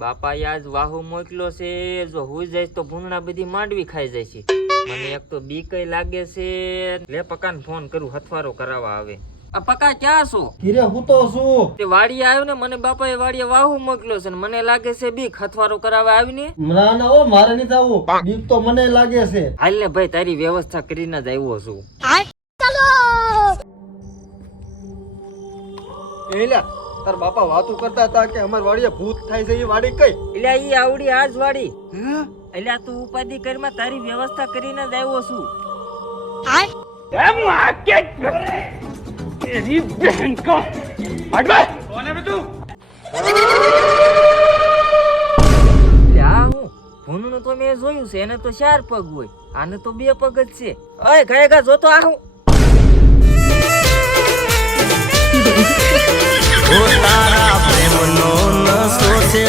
બાપાએ આજ વાહુ મોકલ્યો છે, જો હુઈ જાય તો ભૂંગણા બધી માંડવી ખાઈ જાય છે. મને એક તો બીક લાગે છે. લે પકાને ફોન કરું, હથવારો કરાવવા આવે. આ પકા ક્યાં છો? ઘીરે હું તો શું તે વાડીએ આવ્યો ને, મને બાપાએ વાડીએ વાહુ મોકલ્યો છે ને મને લાગે છે બીક. હથવારો કરાવવા આવીને. ના ના ઓ મારે નહીં થવું, બીક તો મને લાગે છે. હાલ ને ભાઈ, તારી વ્યવસ્થા કરીને જ આવ્યો છું. એલા તાર બાપા વાતું કરતા હતા કે અમાર વાડીએ ભૂત થાય છે, એ વાડી કઈ? એટલે ઈ આવડી આજ વાડી. એટલે તું ઉપાધિ કરીમાં તારી વ્યવસ્થા કરીને જ આવ્યો છું. तेरी बहन का हट बे। कौन है बे तू? આ હું ભૂનનું તો મેં જોયું છે, એને તો 4 પગ હોય, આને તો 2 પગ જ છે. ઓય ગાયગા જોતો આ હું. તારા પ્રેમનો નશો છે.